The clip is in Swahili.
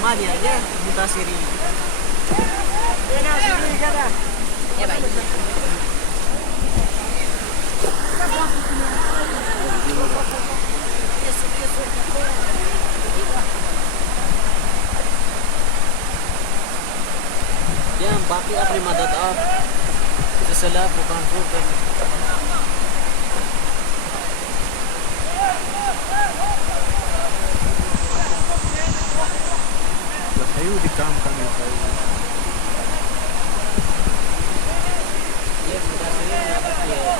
Romania ya, Mutasiri. Ya baik. Yan, baki apri madad up. Sesela bukan bukan. Kayu di kampung ya kayu. Ya, Mutasiri dapat ya.